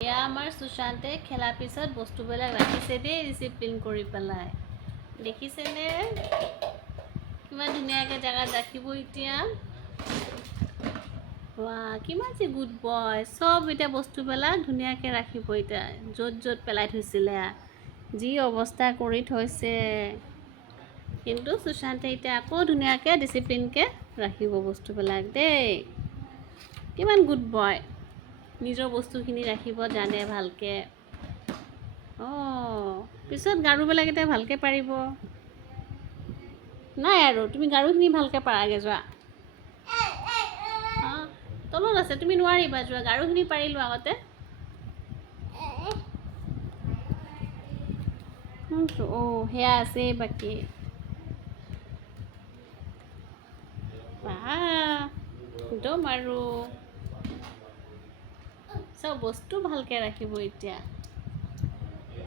এয়া আমাৰ সুশান্তে খেলা পিছত বস্তুবিলাক ৰাখিছে দেই ডিচিপ্লিন কৰি পেলাই। দেখিছেনে কিমান ধুনীয়াকৈ জেগাত ৰাখিব এতিয়া। কিমান যে গুড বয়। চব এতিয়া বস্তুবিলাক ধুনীয়াকৈ ৰাখিব এতিয়া। য'ত য'ত পেলাই থৈছিলে যি অৱস্থা কৰি থৈছে, কিন্তু সুশান্তে এতিয়া আকৌ ধুনীয়াকৈ ডিচিপ্লিনকৈ ৰাখিব বস্তুবিলাক দেই। কিমান গুড বয়। নিজৰ বস্তুখিনি ৰাখিব জানে ভালকৈ। পিছত গাৰুবিলাক এতিয়া ভালকৈ পাৰিব। নাই আৰু তুমি গাৰুখিনি ভালকৈ পাৰাগৈ যোৱা। তলত আছে, তুমি নোৱাৰিবা, যোৱা গাৰুখিনি পাৰি লোৱা আগতে। সেয়া আছেই বাকী। একদম আৰু চব বস্তু ভালকৈ ৰাখিব এতিয়া।